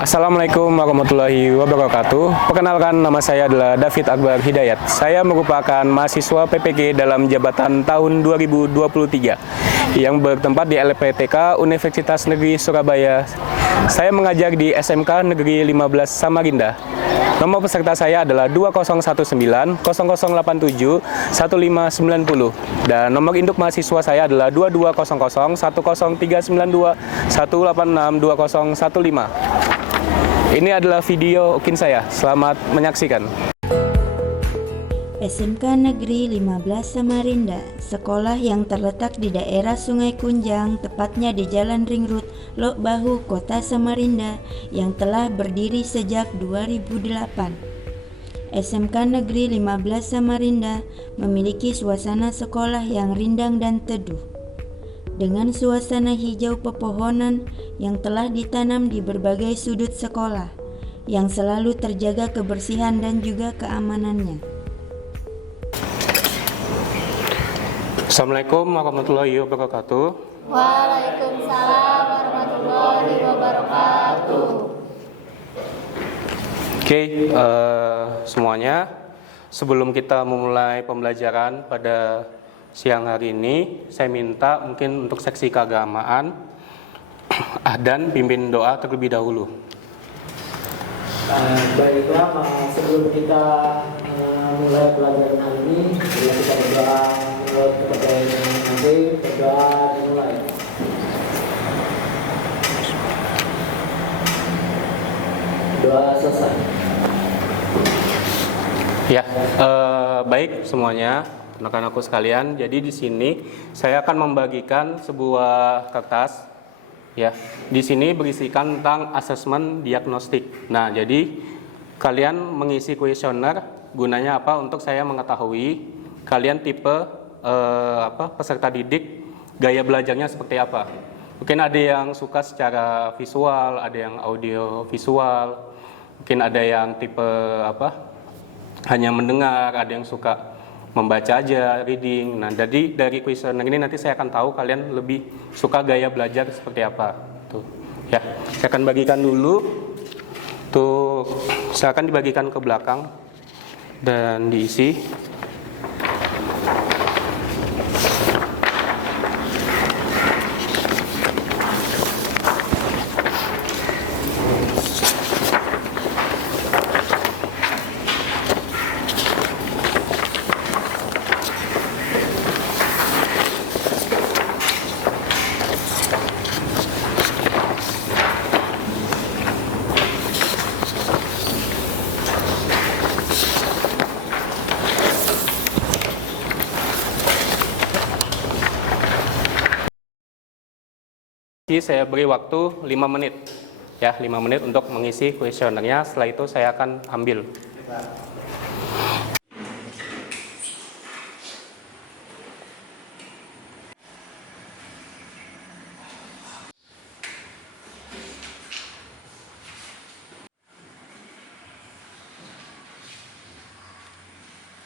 Assalamualaikum warahmatullahi wabarakatuh. Perkenalkan, nama saya adalah David Akbar Hidayat. Saya merupakan mahasiswa PPG dalam jabatan tahun 2023 yang bertempat di LPTK Universitas Negeri Surabaya. Saya mengajar di SMK Negeri 15 Samarinda. Nomor peserta saya adalah 2019 0087 1590 dan nomor induk mahasiswa saya adalah 2200 10392 186 2015. Ini adalah video UKIN saya. Selamat menyaksikan. SMK Negeri 15 Samarinda, sekolah yang terletak di daerah Sungai Kunjang, tepatnya di Jalan Ring Road, Lok Bahu, Kota Samarinda, yang telah berdiri sejak 2008. SMK Negeri 15 Samarinda memiliki suasana sekolah yang rindang dan teduh, dengan suasana hijau pepohonan yang telah ditanam di berbagai sudut sekolah, yang selalu terjaga kebersihan dan juga keamanannya. Assalamualaikum warahmatullahi wabarakatuh. Waalaikumsalam warahmatullahi wabarakatuh. Oke, semuanya, sebelum kita memulai pembelajaran pada siang hari ini, saya minta mungkin untuk seksi keagamaan dan pimpin doa terlebih dahulu. Baiklah, sebelum kita mulai pelajaran hari ini, bila kita berdoa menurut kepercayaan masing-masing, berdoa dimulai. Doa selesai. Ya, baik semuanya, anak-anakku sekalian. Jadi di sini saya akan membagikan sebuah kertas. Ya, di sini berisikan tentang asesmen diagnostik. Nah, jadi kalian mengisi kuesioner. Gunanya apa? Untuk saya mengetahui kalian tipe peserta didik, gaya belajarnya seperti apa. Mungkin ada yang suka secara visual, ada yang audio visual, mungkin ada yang tipe hanya mendengar, ada yang suka membaca aja, reading. Nah, jadi dari kuesioner ini nanti saya akan tahu kalian lebih suka gaya belajar seperti apa. Tuh, ya, saya akan bagikan dulu. Tuh, saya akan dibagikan ke belakang dan diisi. Saya beri waktu 5 menit. Ya, 5 menit untuk mengisi kuesionernya. Setelah itu saya akan ambil.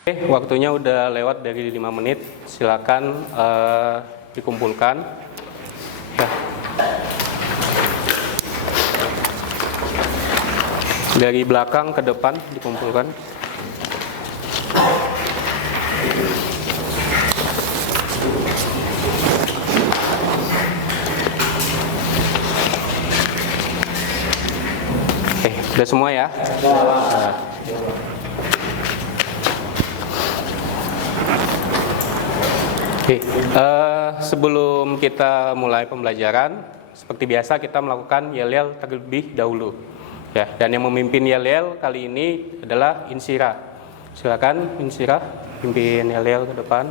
Oke, waktunya udah lewat dari 5 menit. Silakan dikumpulkan. Ya. Dari belakang ke depan dikumpulkan. Udah semua ya? Nah. Oke, sebelum kita mulai pembelajaran, seperti biasa kita melakukan yel-yel terlebih dahulu. Ya, dan yang memimpin yel-yel kali ini adalah Insira. Silakan Insira pimpin yel-yel ke depan.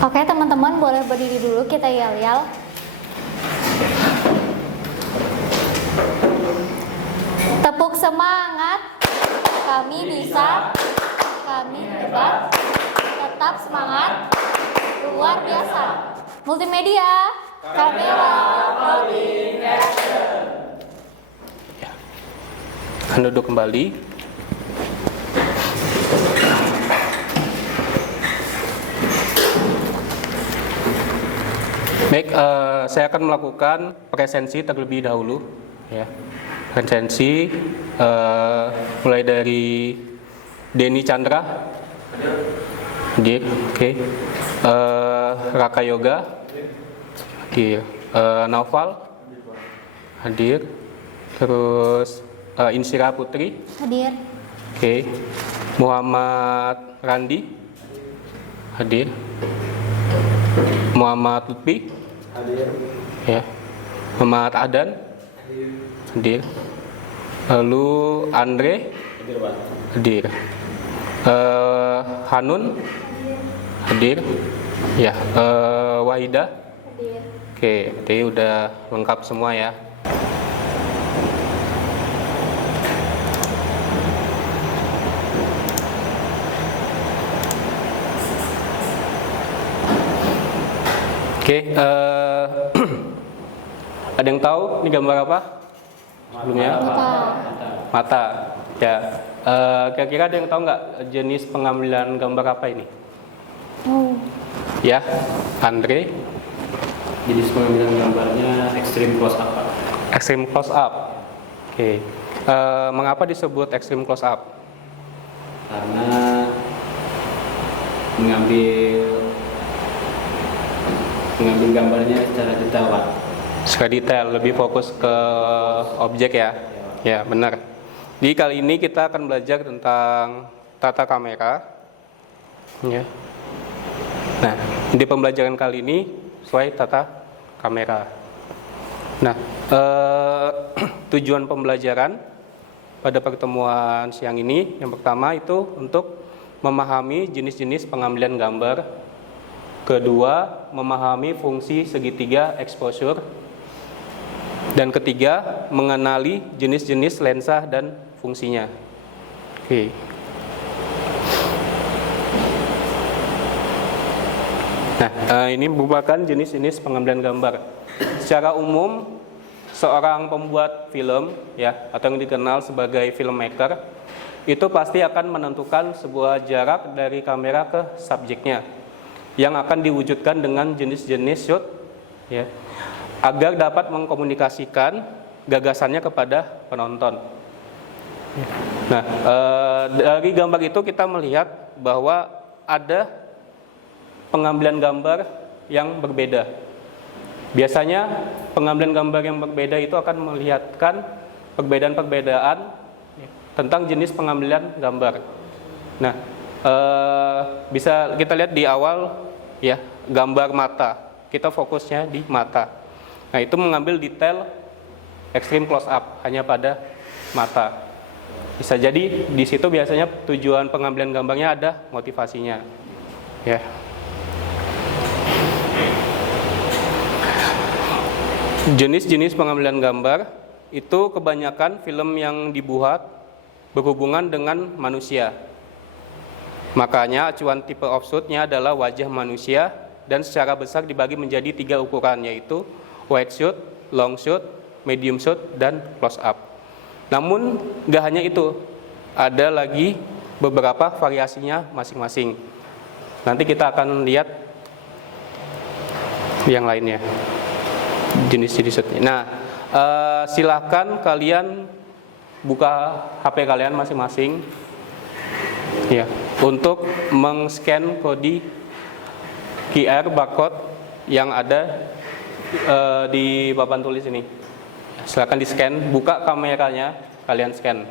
Oke teman-teman, boleh berdiri dulu, kita yel-yel. Tepuk semangat, kami bisa, kami hebat, tetap semangat. Luar biasa. Multimedia, kamera, rolling action. Akan duduk kembali. Baik, saya akan melakukan presensi terlebih dahulu, ya. Presensi mulai dari Denny Chandra, hadir, oke. Raka Yoga, hadir. Naufal, hadir. Terus Insira Putri, Hadir. oke. Muhammad Randi, hadir. Muhammad Lutfi, Hadir. ya. Muhammad Adan, hadir. Lalu Andre, Hadir, Pak. hadir. Hanun, hadir. Ya. Wahida, Hadir. oke. Jadi udah lengkap semua ya. Oke, ada yang tahu ini gambar apa? Sebelumnya? Mata. Ya. Kira-kira ada yang tahu nggak jenis pengambilan gambar apa ini? Oh, Ya, Andre. Jenis pengambilan gambarnya extreme close up, Pak. Extreme close up. Oke. Mengapa disebut extreme close up? Karena mengambil gambarnya secara detail, Pak. Secara detail, lebih fokus ke objek ya. Ya, benar. Jadi kali ini kita akan belajar tentang tata kamera. Ya. Nah, di pembelajaran kali ini sesuai tata kamera. Nah, tujuan pembelajaran pada pertemuan siang ini yang pertama itu untuk memahami jenis-jenis pengambilan gambar. Kedua, memahami fungsi segitiga exposure. Dan ketiga, mengenali jenis-jenis lensa dan fungsinya. Oke. Nah, ini merupakan jenis-jenis pengambilan gambar. Secara umum, seorang pembuat film ya atau yang dikenal sebagai filmmaker itu pasti akan menentukan sebuah jarak dari kamera ke subjeknya yang akan diwujudkan dengan jenis-jenis shoot ya agar dapat mengkomunikasikan gagasannya kepada penonton. Nah, dari gambar itu kita melihat bahwa ada pengambilan gambar yang berbeda. Biasanya pengambilan gambar yang berbeda itu akan melihatkan perbedaan-perbedaan tentang jenis pengambilan gambar. Nah, bisa kita lihat di awal ya, gambar mata. Kita fokusnya di mata. Nah, itu mengambil detail extreme close up hanya pada mata. Bisa jadi di situ biasanya tujuan pengambilan gambarnya ada motivasinya. Ya. Jenis-jenis pengambilan gambar itu kebanyakan film yang dibuat berhubungan dengan manusia. Makanya acuan tipe of shoot-nya adalah wajah manusia dan secara besar dibagi menjadi 3 ukuran, yaitu wide shoot, long shoot, medium shoot, dan close up. Namun gak hanya itu, ada lagi beberapa variasinya masing-masing. Nanti kita akan lihat yang lainnya, jenis-jenis shootnya. Nah, silahkan kalian buka HP kalian masing-masing ya, untuk meng-scan kode QR barcode yang ada di papan tulis ini. Silakan di-scan, buka kameranya, kalian scan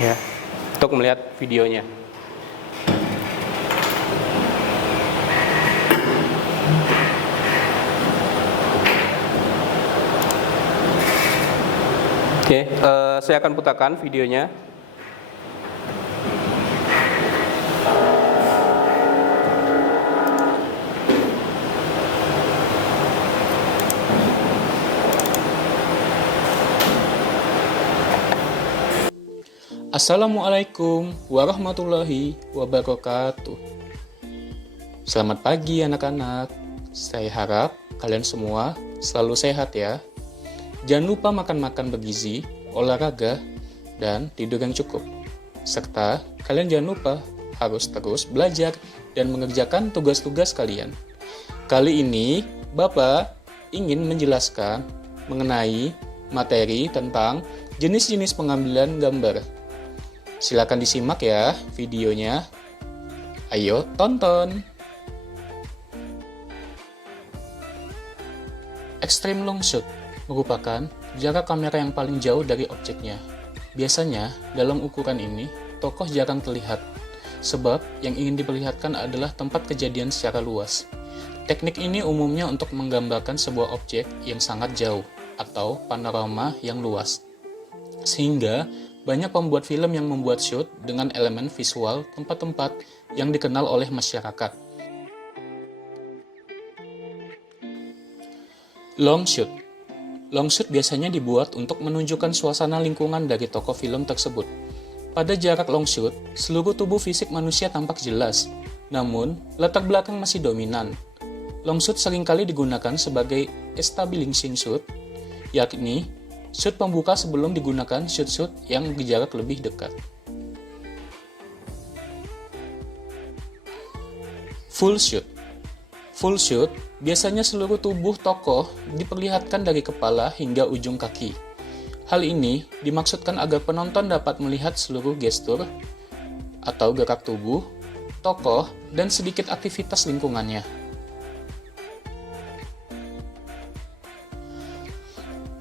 ya, untuk melihat videonya. Oke, saya akan putarkan videonya. Assalamualaikum warahmatullahi wabarakatuh. Selamat pagi anak-anak. Saya harap kalian semua selalu sehat ya. Jangan lupa makan-makan bergizi, olahraga, dan tidur yang cukup. Serta kalian jangan lupa harus terus belajar dan mengerjakan tugas-tugas kalian. Kali ini Bapak ingin menjelaskan mengenai materi tentang jenis-jenis pengambilan gambar. Silakan disimak ya videonya. Ayo tonton. Extreme long shot merupakan jarak kamera yang paling jauh dari objeknya. Biasanya, dalam ukuran ini, tokoh jarang terlihat, sebab yang ingin diperlihatkan adalah tempat kejadian secara luas. Teknik ini umumnya untuk menggambarkan sebuah objek yang sangat jauh, atau panorama yang luas. Sehingga, banyak pembuat film yang membuat shoot dengan elemen visual tempat-tempat yang dikenal oleh masyarakat. Long shoot. Long shoot biasanya dibuat untuk menunjukkan suasana lingkungan dari tokoh film tersebut. Pada jarak long shoot, seluruh tubuh fisik manusia tampak jelas, namun latar belakang masih dominan. Long shoot seringkali digunakan sebagai establishing shoot, yakni shoot pembuka sebelum digunakan shoot-shoot yang berjarak lebih dekat. Full shoot. Full shoot biasanya seluruh tubuh tokoh diperlihatkan dari kepala hingga ujung kaki. Hal ini dimaksudkan agar penonton dapat melihat seluruh gestur atau gerak tubuh tokoh dan sedikit aktivitas lingkungannya.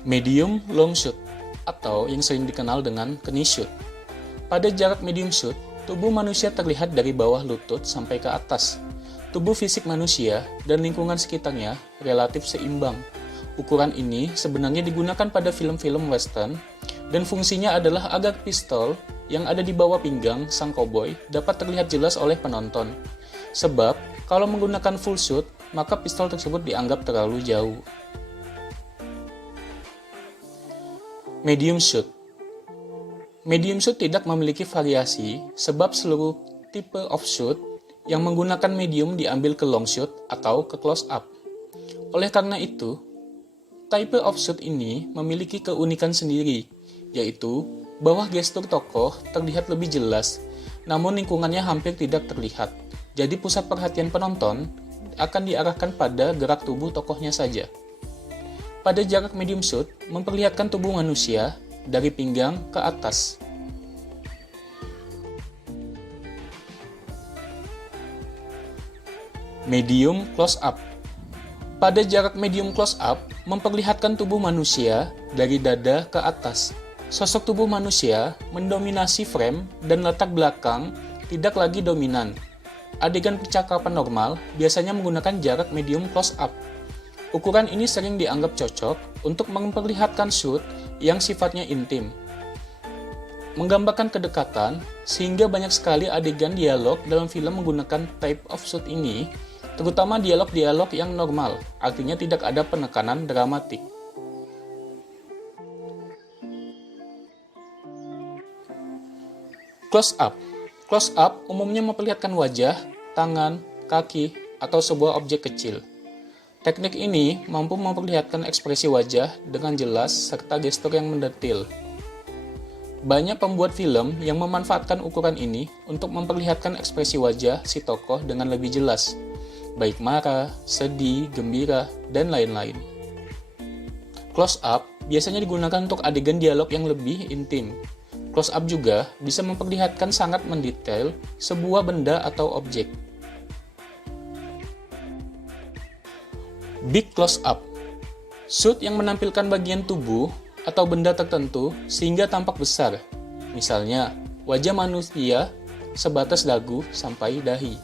Medium long shoot atau yang sering dikenal dengan knee shoot. Pada jarak medium shoot, tubuh manusia terlihat dari bawah lutut sampai ke atas. Tubuh fisik manusia dan lingkungan sekitarnya relatif seimbang. Ukuran ini sebenarnya digunakan pada film-film western dan fungsinya adalah agar pistol yang ada di bawah pinggang sang koboi dapat terlihat jelas oleh penonton. Sebab, kalau menggunakan full shoot, maka pistol tersebut dianggap terlalu jauh. Medium shoot. Medium shoot tidak memiliki variasi sebab seluruh tipe of shoot yang menggunakan medium diambil ke long shoot atau ke close up. Oleh karena itu, type of shoot ini memiliki keunikan sendiri, yaitu bawah gestur tokoh terlihat lebih jelas, namun lingkungannya hampir tidak terlihat. Jadi pusat perhatian penonton akan diarahkan pada gerak tubuh tokohnya saja. Pada jarak medium shoot, memperlihatkan tubuh manusia dari pinggang ke atas. Medium close up. Pada jarak medium close up, memperlihatkan tubuh manusia dari dada ke atas. Sosok tubuh manusia mendominasi frame dan latar belakang tidak lagi dominan. Adegan percakapan normal biasanya menggunakan jarak medium close up. Ukuran ini sering dianggap cocok untuk memperlihatkan shoot yang sifatnya intim. Menggambarkan kedekatan, sehingga banyak sekali adegan dialog dalam film menggunakan type of shoot ini, terutama dialog-dialog yang normal, artinya tidak ada penekanan dramatik. Close up. Close up umumnya memperlihatkan wajah, tangan, kaki, atau sebuah objek kecil. Teknik ini mampu memperlihatkan ekspresi wajah dengan jelas serta gestur yang mendetail. Banyak pembuat film yang memanfaatkan ukuran ini untuk memperlihatkan ekspresi wajah si tokoh dengan lebih jelas, baik marah, sedih, gembira, dan lain-lain. Close up biasanya digunakan untuk adegan dialog yang lebih intim. Close up juga bisa memperlihatkan sangat mendetail sebuah benda atau objek. Big close up. Shoot yang menampilkan bagian tubuh atau benda tertentu sehingga tampak besar. Misalnya, wajah manusia sebatas dagu sampai dahi.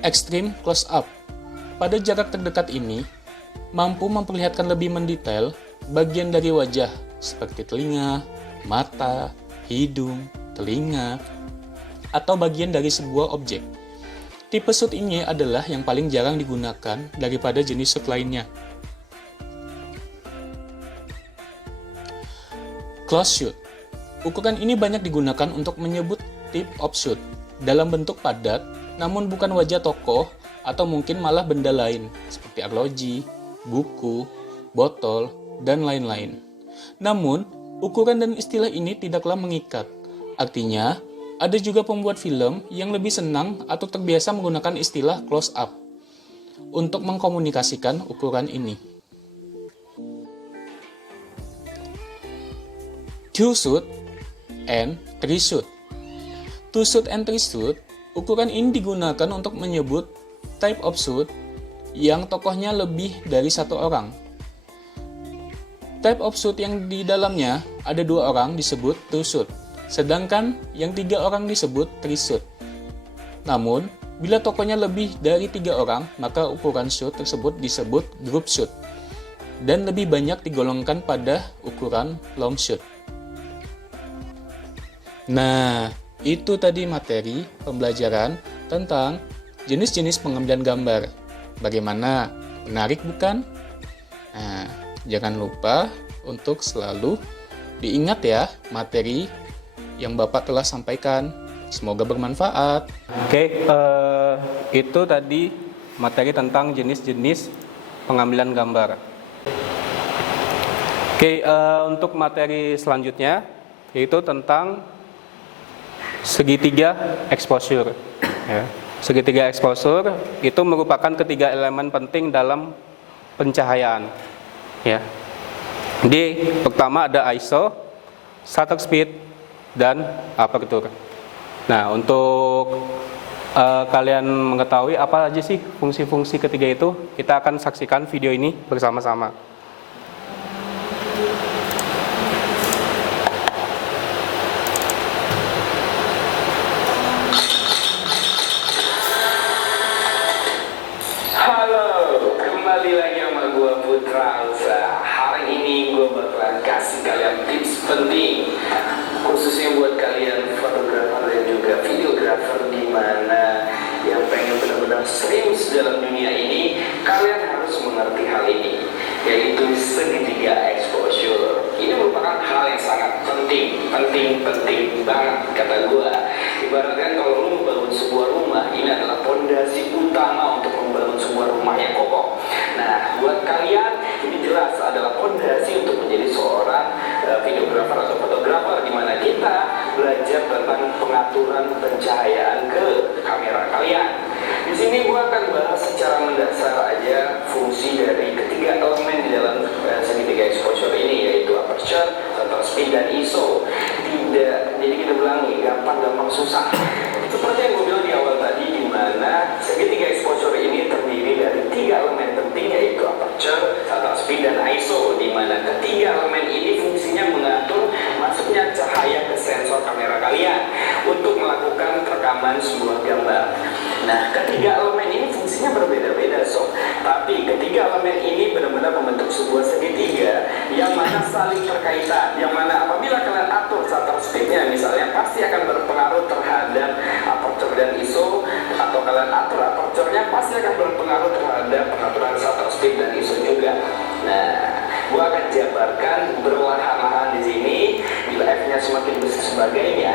Extreme close up. Pada jarak terdekat ini, mampu memperlihatkan lebih mendetail bagian dari wajah seperti telinga, mata, hidung, telinga, atau bagian dari sebuah objek. Tipe shoot ini adalah yang paling jarang digunakan daripada jenis shoot lainnya. Close shoot. Ukuran ini banyak digunakan untuk menyebut tip of shoot dalam bentuk padat, namun bukan wajah tokoh atau mungkin malah benda lain seperti arloji, buku, botol, dan lain-lain. Namun, ukuran dan istilah ini tidaklah mengikat. Artinya, ada juga pembuat film yang lebih senang atau terbiasa menggunakan istilah close up. untuk mengkomunikasikan ukuran ini. Two shoot and three shoot. Two shoot and three shoot, ukuran ini digunakan untuk menyebut type of shoot yang tokohnya lebih dari satu orang. Type of shoot yang di dalamnya ada 2 orang disebut two shoot, sedangkan yang 3 orang disebut three shoot. Namun, bila tokohnya lebih dari 3 orang, maka ukuran shoot tersebut disebut group shoot dan lebih banyak digolongkan pada ukuran long shoot. Nah, itu tadi materi pembelajaran tentang jenis-jenis pengambilan gambar. Bagaimana? Menarik bukan? Nah, jangan lupa untuk selalu diingat ya materi yang Bapak telah sampaikan. Semoga bermanfaat. Oke, itu tadi materi tentang jenis-jenis pengambilan gambar. Oke, untuk materi selanjutnya yaitu tentang segitiga exposure. Ya. Segitiga exposure itu merupakan ketiga elemen penting dalam pencahayaan. Ya. Di pertama ada ISO, shutter speed, dan aperture. Nah, untuk kalian mengetahui apa aja sih fungsi-fungsi ketiga itu, kita akan saksikan video ini bersama-sama. Halo, kembali lagi sama gue Putra Usa. Hari ini gue bakalan kasih kalian tips penting, khususnya buat kalian fotografer dan juga videografer di mana yang pengen benar-benar serius dalam dunia ini. Kalian harus mengerti hal ini, yaitu segitiga exposure. Ini merupakan hal yang sangat penting banget kata gue. Ibaratkan kalau lu membangun sebuah rumah, ini adalah pondasi utama untuk membangun sebuah rumah yang kokoh. Nah, buat kalian ini jelas adalah pondasi untuk menjadi seorang videografer atau fotografer, di mana kita belajar tentang pengaturan pencahayaan ke kamera kalian. Di sini gue akan bahas secara mendasar aja fungsi dari ketiga elemen di dalam segitiga exposure ini, yaitu aperture, shutter speed, dan ISO. Jadi kita bilang nih, gampang susah. Seperti yang gue bilang di awal tadi, di mana segitiga exposure ini terdiri dari 3 elemen penting, yaitu aperture, shutter speed, dan ISO. Di mana ketiga elemen ini fungsinya mengatur masuknya cahaya ke sensor kamera kalian untuk melakukan rekaman sebuah gambar. Nah, ketiga elemen ini fungsinya berbeda-beda sob. Tapi ketiga elemen ini benar-benar membentuk sebuah segitiga yang mana saling terkaitan. Yang mana apabila kalian atur shutter speednya misalnya, pasti akan berpengaruh terhadap aperture dan ISO. Atau kalian atur aperture-nya, pasti akan berpengaruh terhadap pengaturan shutter speed dan ISO juga. Nah, gua akan jabarkan berlahan-lahan di sini. Bila F-nya semakin besar sebagainya,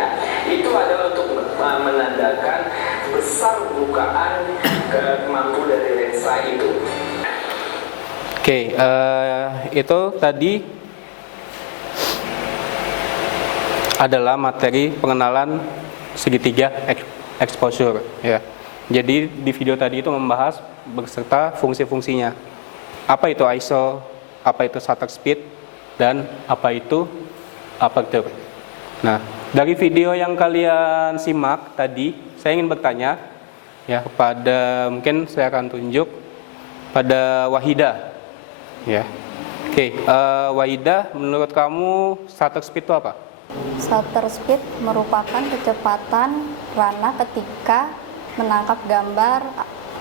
itu adalah untuk menandakan besar bukaan mampu dari lensa itu. Oke, itu tadi adalah materi pengenalan segitiga exposure. Ya. Jadi di video tadi itu membahas beserta fungsi-fungsinya. Apa itu ISO, apa itu shutter speed, dan apa itu aperture. Nah, dari video yang kalian simak tadi, saya ingin bertanya ya kepada, mungkin saya akan tunjuk pada Wahidah. Ya. Oke, Wahidah, menurut kamu shutter speed itu apa? Shutter speed merupakan kecepatan rana ketika menangkap gambar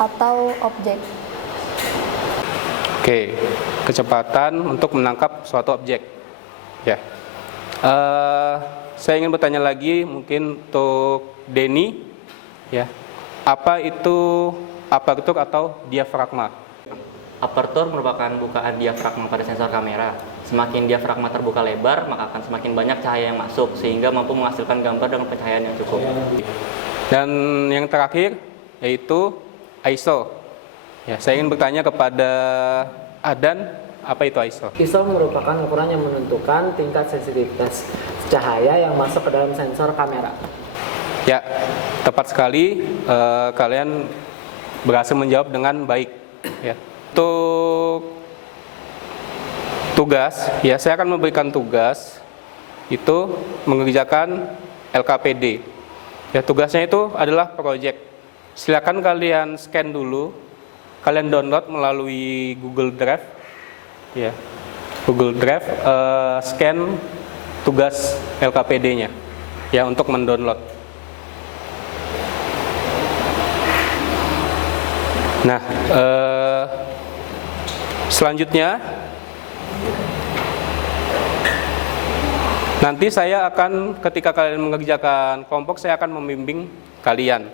atau objek. Oke, kecepatan untuk menangkap suatu objek. Ya. Saya ingin bertanya lagi, mungkin untuk Denny, ya, apa itu aperture atau diafragma? Aperture merupakan bukaan diafragma pada sensor kamera. Semakin diafragma terbuka lebar, maka akan semakin banyak cahaya yang masuk, sehingga mampu menghasilkan gambar dengan pencahayaan yang cukup. Dan yang terakhir, yaitu ISO. Ya, saya ingin bertanya kepada Adan, apa itu ISO? ISO merupakan ukuran yang menentukan tingkat sensitivitas cahaya yang masuk ke dalam sensor kamera. Ya, tepat sekali. Kalian berhasil menjawab dengan baik. ya. Untuk tugas, ya saya akan memberikan tugas itu mengerjakan LKPD. Ya, tugasnya itu adalah project. Silakan kalian scan dulu, kalian download melalui Google Drive, ya. Google Drive, scan tugas LKPD-nya, ya, untuk mendownload. Nah, selanjutnya nanti saya akan, ketika kalian mengerjakan kelompok, saya akan membimbing kalian,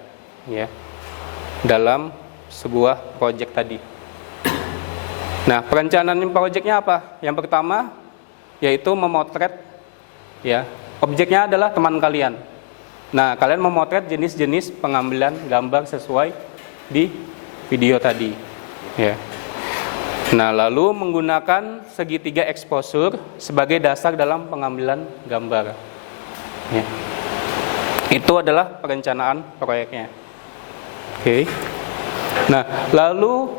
ya, dalam sebuah proyek tadi. Nah, perencanaan proyeknya apa? Yang pertama yaitu memotret, ya, objeknya adalah teman kalian. Nah, kalian memotret jenis-jenis pengambilan gambar sesuai di video tadi, ya. Nah, lalu menggunakan segitiga exposure sebagai dasar dalam pengambilan gambar, ya. Itu adalah perencanaan proyeknya. Oke. Nah, lalu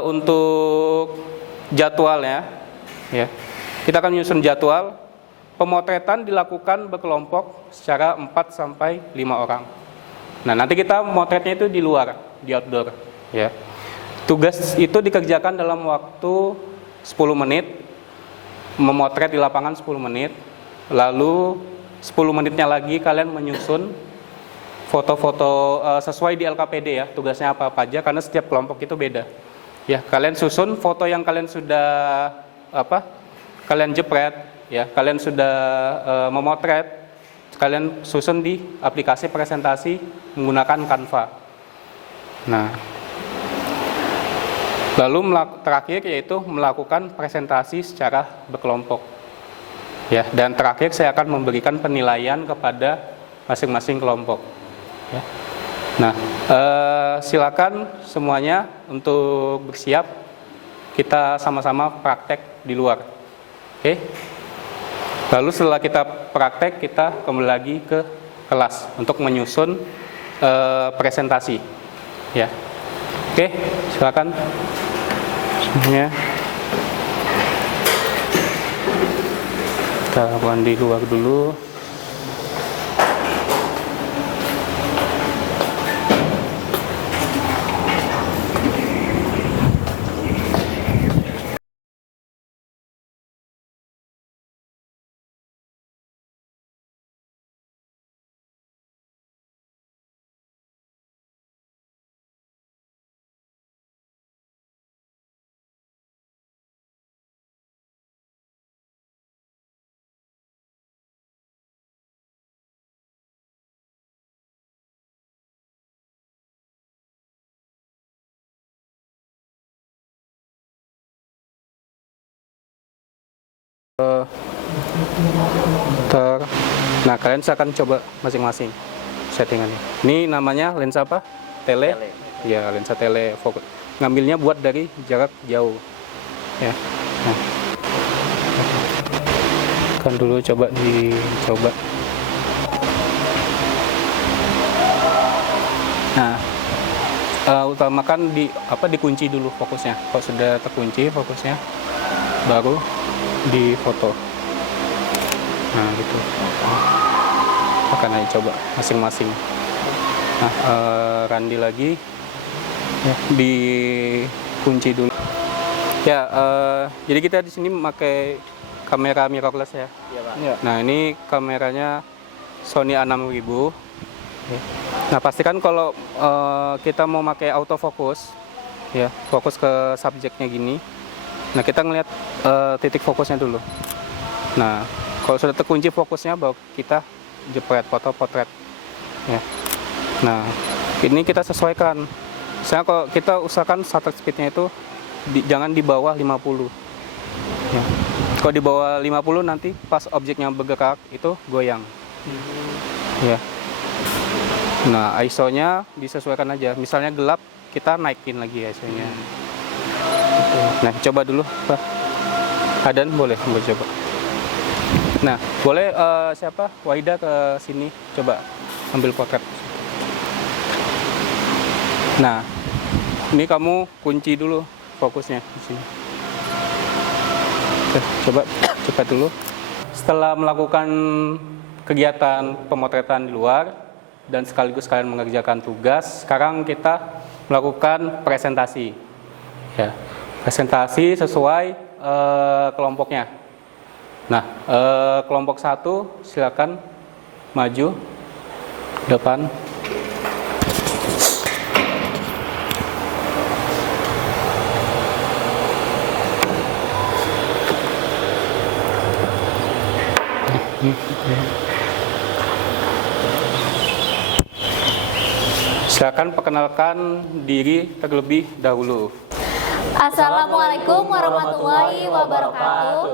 untuk jadwalnya, ya, kita akan menyusun jadwal. Pemotretan dilakukan berkelompok secara 4 sampai 5 orang. Nah, nanti kita motretnya itu di luar, di outdoor, ya. Tugas itu dikerjakan dalam waktu 10 menit, memotret di lapangan 10 menit, lalu 10 menitnya lagi kalian menyusun foto-foto sesuai di LKPD, ya, tugasnya apa aja, karena setiap kelompok itu beda. Ya, kalian susun foto yang kalian sudah kalian jepret, ya, kalian sudah memotret, kalian susun di aplikasi presentasi menggunakan Canva. Nah, lalu terakhir yaitu melakukan presentasi secara berkelompok, ya, dan terakhir saya akan memberikan penilaian kepada masing-masing kelompok, ya. Nah, silakan semuanya untuk bersiap, kita sama-sama praktek di luar, oke? Lalu setelah kita praktek, kita kembali lagi ke kelas untuk menyusun presentasi, ya. Oke, silakan semuanya. Kita mandi luar dulu. Nah, kalian akan coba masing-masing settingannya. Ini namanya lensa apa? Tele? Ya, lensa tele fokus. Ngambilnya buat dari jarak jauh, ya. Nah, kan dulu dicoba. Nah, utamakan dikunci dulu fokusnya. Kalau sudah terkunci fokusnya, baru di foto. Nah, gitu. Akan aja coba masing-masing. Nah, Randi lagi, ya, dikunci dulu. Ya, jadi kita di sini memakai kamera mirrorless, ya. Iya, Pak. Ya. Nah, ini kameranya Sony A6000. Ya. Nah, pastikan kalau kita mau pakai autofocus, ya, fokus ke subjeknya gini. Nah, kita ngelihat titik fokusnya dulu. Nah, kalau sudah terkunci fokusnya, baru kita jepret foto potret, ya. Nah, ini kita sesuaikan. Misalnya kalau kita usahakan shutter speednya itu jangan di bawah 50, ya. Kalau di bawah 50 nanti pas objeknya bergerak itu goyang, ya. Nah, ISO-nya disesuaikan aja. Misalnya gelap, kita naikin lagi ISO-nya. Nah, coba dulu, Pak Adan, boleh coba. Nah, boleh siapa? Waida ke sini, coba ambil potret. Nah, Ini kamu kunci dulu fokusnya di sini. Oke, coba cepat dulu. Setelah melakukan kegiatan pemotretan di luar dan sekaligus kalian mengerjakan tugas, sekarang kita melakukan presentasi. Ya, presentasi sesuai kelompoknya. Nah, kelompok 1 silakan maju depan. Silakan perkenalkan diri terlebih dahulu. Assalamualaikum warahmatullahi wabarakatuh.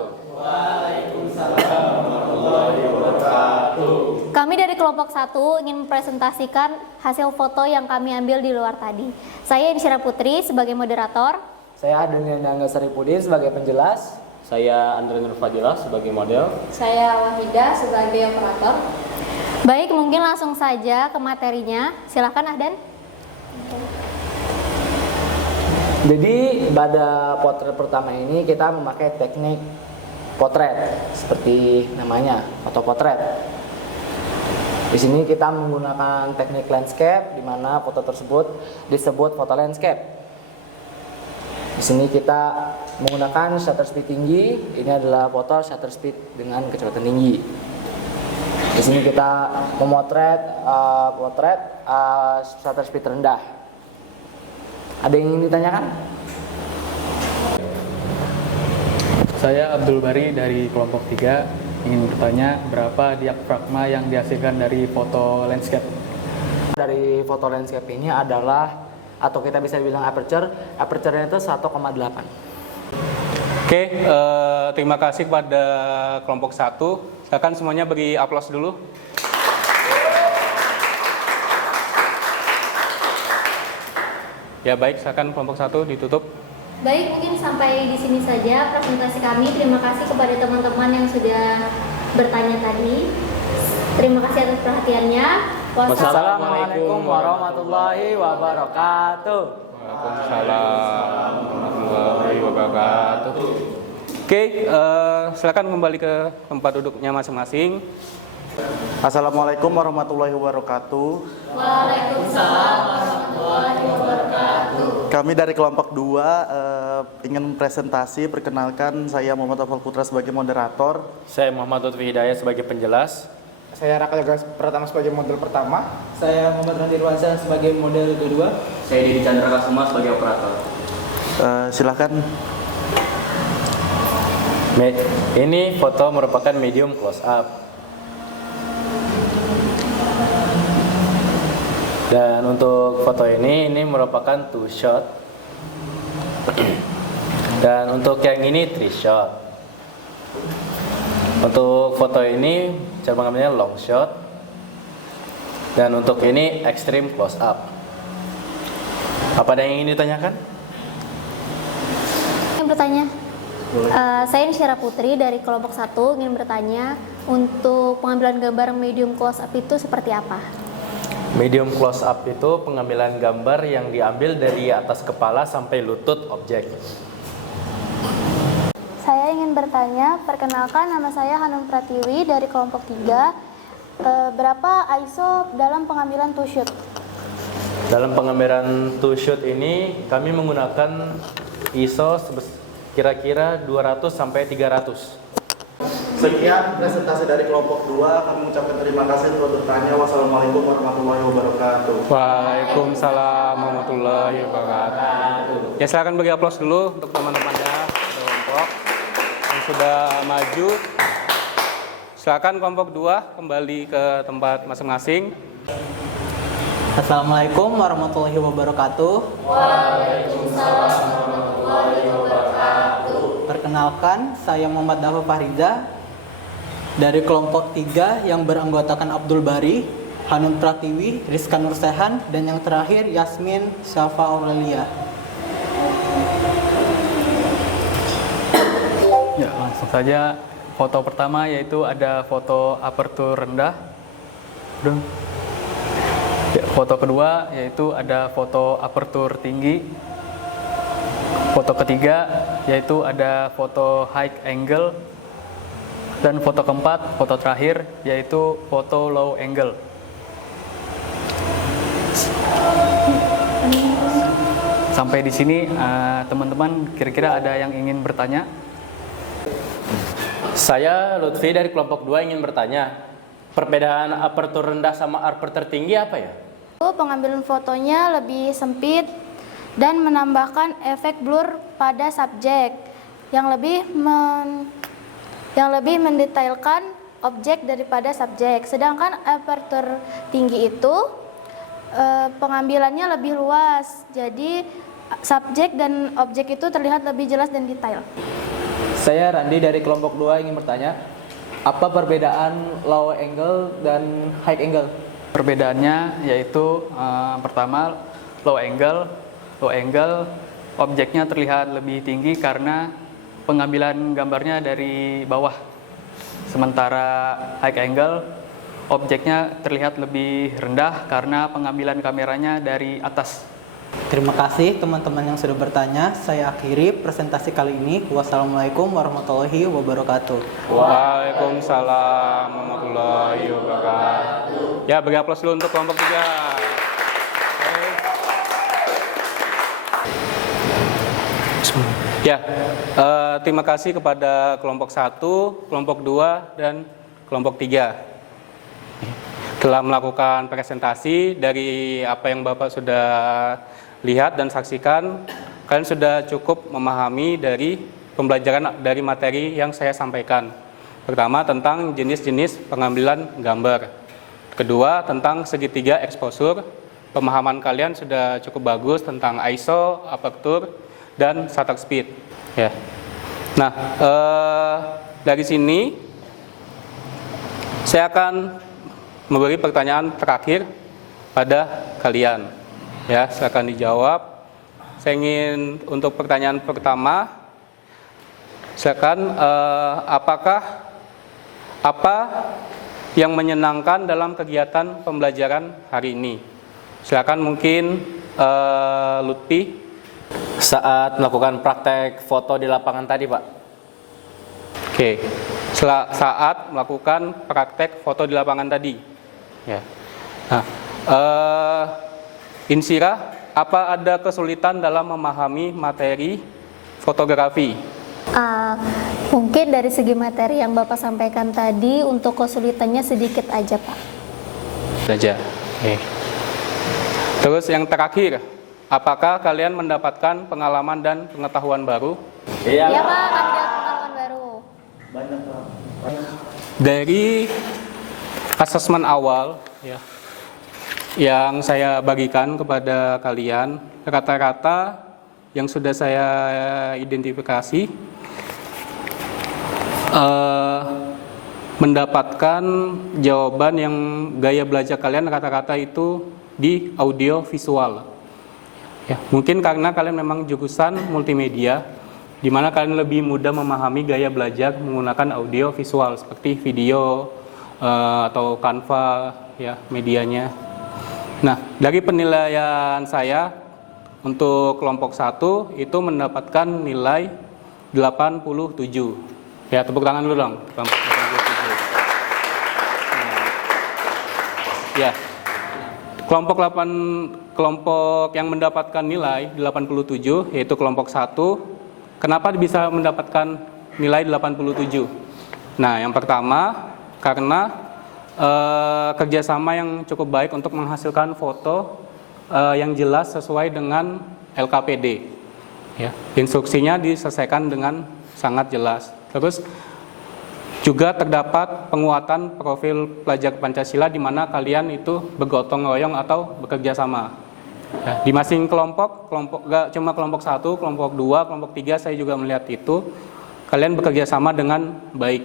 Kami dari kelompok 1 ingin mempresentasikan hasil foto yang kami ambil di luar tadi. Saya Insyira Putri sebagai moderator. Saya Daniel Nangga Saripudin sebagai penjelas. Saya Andre Nur Fadilah sebagai model. Saya Wahida sebagai operator. Baik, mungkin langsung saja ke materinya. Silakan Ahdan. Jadi pada potret pertama ini kita memakai teknik potret seperti namanya, fotopotret. Di sini kita menggunakan teknik landscape di mana foto tersebut disebut foto landscape. Di sini kita menggunakan shutter speed tinggi. Ini adalah foto shutter speed dengan kecepatan tinggi. Di sini kita memotret shutter speed rendah. Ada yang ingin ditanyakan? Saya Abdul Bari dari kelompok 3 ingin bertanya berapa diafragma yang dihasilkan dari foto landscape. Dari foto landscape ini adalah, atau kita bisa bilang aperture-nya itu 1,8. Oke, terima kasih kepada kelompok 1. Silakan semuanya beri aplaus dulu. Ya baik, silakan kelompok 1 ditutup. Baik, mungkin sampai di sini saja presentasi kami. Terima kasih kepada teman-teman yang sudah bertanya tadi. Terima kasih atas perhatiannya. Wassalamualaikum warahmatullahi wabarakatuh. Waalaikumsalam warahmatullahi wabarakatuh. Oke, silakan kembali ke tempat duduknya masing-masing. Assalamualaikum warahmatullahi wabarakatuh. Waalaikumsalam warahmatullahi wabarakatuh. Kami dari kelompok 2 ingin presentasi. Perkenalkan, saya Muhammad Afal Putra sebagai moderator. Saya Muhammad Lutfi Hidayat sebagai penjelas. Saya Raka Yoga Pratama sebagai model pertama. Saya Muhammad Randir Wansa sebagai model kedua. Saya Didi Chandra Kasuma sebagai operator. Silahkan. Ini foto merupakan medium close up. Dan untuk foto ini merupakan 2 shot. Dan untuk yang ini 3 shot. Untuk foto ini cara pengambilnya long shot. Dan untuk ini extreme close up. Apa ada yang ingin ditanyakan? Yang bertanya. Saya Insyira Putri dari kelompok 1 ingin bertanya untuk pengambilan gambar medium close up itu seperti apa? Medium close up itu pengambilan gambar yang diambil dari atas kepala sampai lutut objek. Saya ingin bertanya, perkenalkan nama saya Hanum Pratiwi dari kelompok 3. Berapa ISO dalam pengambilan 2 shoot? Dalam pengambilan 2 shoot ini kami menggunakan ISO kira-kira 200 sampai 300. Sekian presentasi dari kelompok 2. Kami mengucapkan terima kasih telah bertanya. Wassalamualaikum warahmatullahi wabarakatuh. Waalaikumsalam warahmatullahi wabarakatuh. Ya silakan beri aplaus dulu untuk teman-temannya kelompok yang sudah maju. Silakan kelompok 2 kembali ke tempat masing-masing. Assalamualaikum warahmatullahi wabarakatuh. Waalaikumsalam warahmatullahi wabarakatuh. Perkenalkan, saya Muhammad Dafa Fahriza dari kelompok 3 yang beranggotakan Abdul Bari, Hanum Pratiwi, Rizka Nursehan, dan yang terakhir Yasmin Syafa Aurelia. Ya, langsung saja foto pertama yaitu ada foto aperture rendah. Ya, Foto kedua yaitu ada foto aperture tinggi. Foto ketiga yaitu ada foto high angle. Dan foto keempat, foto terakhir yaitu foto low angle. Sampai di sini teman-teman kira-kira ada yang ingin bertanya? Saya Lutfi dari kelompok 2 ingin bertanya, perbedaan aperture rendah sama aperture tinggi apa ya? Pengambilan fotonya lebih sempit dan menambahkan efek blur pada subjek yang lebih mendetailkan objek daripada subjek. Sedangkan aperture tinggi itu pengambilannya lebih luas, jadi subjek dan objek itu terlihat lebih jelas dan detail. Saya Randi dari kelompok 2 ingin bertanya, apa perbedaan low angle dan high angle? Perbedaannya yaitu pertama low angle objeknya terlihat lebih tinggi karena pengambilan gambarnya dari bawah. Sementara high angle objeknya terlihat lebih rendah karena pengambilan kameranya dari atas. Terima kasih teman-teman yang sudah bertanya. Saya akhiri presentasi kali ini. Wassalamualaikum warahmatullahi wabarakatuh. Waalaikumsalam warahmatullahi wabarakatuh. Ya, beri aplaus dulu untuk kelompok 3. Ya, terima kasih kepada kelompok 1, kelompok 2, dan kelompok 3 telah melakukan presentasi. Dari apa yang Bapak sudah lihat dan saksikan, kalian sudah cukup memahami dari pembelajaran dari materi yang saya sampaikan. Pertama, tentang jenis-jenis pengambilan gambar. Kedua, tentang segitiga exposure. Pemahaman kalian sudah cukup bagus tentang ISO, aperture, dan shutter speed. Ya. Nah, dari sini saya akan memberi pertanyaan terakhir pada kalian. Ya, silakan dijawab. Saya ingin untuk pertanyaan pertama, silakan apa yang menyenangkan dalam kegiatan pembelajaran hari ini? Silakan mungkin Lutfi. Saat melakukan praktek foto di lapangan tadi, Pak. Oke, saat melakukan praktek foto di lapangan tadi. Ya. Nah, Insira, apa ada kesulitan dalam memahami materi fotografi? Mungkin dari segi materi yang Bapak sampaikan tadi, untuk kesulitannya sedikit aja, Pak. Saja. Oke. Terus yang terakhir, apakah kalian mendapatkan pengalaman dan pengetahuan baru? Iya, Pak, ada pengalaman baru. Banyak, Pak. Dari asesmen awal, ya, yang saya bagikan kepada kalian, rata-rata yang sudah saya identifikasi mendapatkan jawaban yang gaya belajar kalian rata-rata itu di audio visual. Ya, mungkin karena kalian memang jurusan multimedia, di mana kalian lebih mudah memahami gaya belajar menggunakan audio visual seperti video atau Canva, ya, medianya. Nah, dari penilaian saya untuk kelompok 1 itu mendapatkan nilai 87. Ya, tepuk tangan dulu dong. 87. Ya. Kelompok yang mendapatkan nilai 87 yaitu kelompok 1. Kenapa bisa mendapatkan nilai 87? Nah, yang pertama karena kerjasama yang cukup baik untuk menghasilkan foto yang jelas sesuai dengan LKPD. Ya, instruksinya diselesaikan dengan sangat jelas. Terus juga terdapat penguatan profil pelajar Pancasila di mana kalian itu bergotong royong atau bekerja sama. Ya, di masing kelompok gak cuma kelompok 1, kelompok 2, kelompok 3 saya juga melihat itu kalian bekerja sama dengan baik.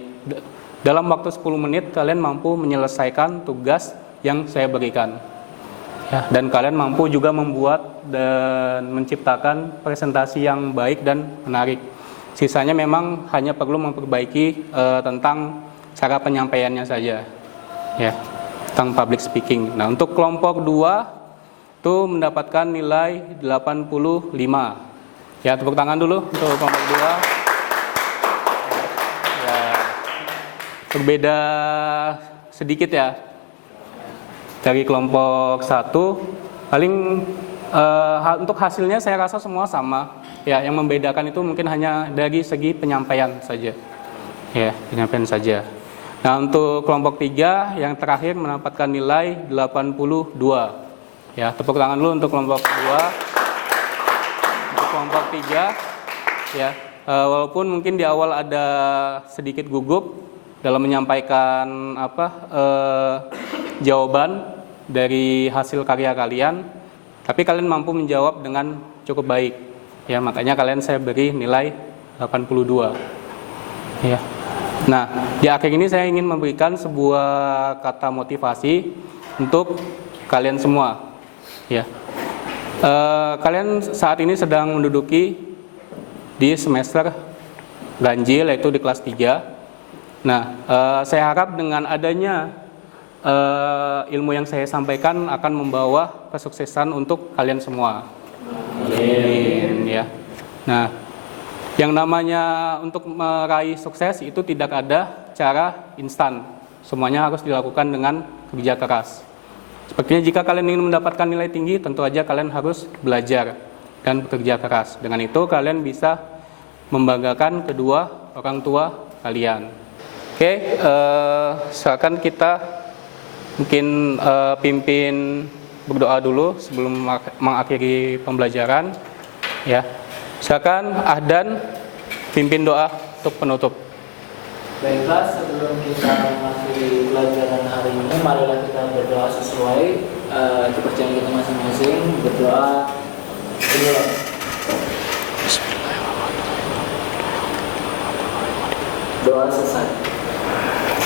Dalam waktu 10 menit kalian mampu menyelesaikan tugas yang saya berikan. Ya, dan kalian mampu juga membuat dan menciptakan presentasi yang baik dan menarik. Sisanya memang hanya perlu memperbaiki tentang cara penyampaiannya saja. Ya, tentang public speaking. Nah, untuk kelompok 2 itu mendapatkan nilai 85. Ya, tepuk tangan dulu untuk kelompok 2. Ya, berbeda sedikit ya dari kelompok 1. Paling untuk hasilnya saya rasa semua sama. Ya, yang membedakan itu mungkin hanya dari segi penyampaian saja. Ya, penyampaian saja. Nah, untuk kelompok 3 yang terakhir mendapatkan nilai 82. Ya, tepuk tangan dulu untuk kelompok 2. Untuk kelompok 3 ya, walaupun mungkin di awal ada sedikit gugup dalam menyampaikan jawaban dari hasil karya kalian, tapi kalian mampu menjawab dengan cukup baik. Ya, makanya kalian saya beri nilai 82. Ya. Nah, di akhir ini saya ingin memberikan sebuah kata motivasi untuk kalian semua. Ya, kalian saat ini sedang menduduki di semester ganjil, yaitu di kelas 3. Nah, saya harap dengan adanya ilmu yang saya sampaikan akan membawa kesuksesan untuk kalian semua. Amin. Ya. Nah, yang namanya untuk meraih sukses itu tidak ada cara instan. Semuanya harus dilakukan dengan kerja keras. Sepertinya jika kalian ingin mendapatkan nilai tinggi, tentu saja kalian harus belajar dan bekerja keras. Dengan itu kalian bisa membanggakan kedua orang tua kalian. Oke, silakan kita mungkin pimpin berdoa dulu sebelum mengakhiri pembelajaran. Ya. Silakan Ahdan pimpin doa untuk penutup. Baiklah, sebelum kita mengakhiri pelajaran hari ini, marilah kita berdoa sesuai kepercayaan kita masing-masing. Berdoa dulu. Doa selesai.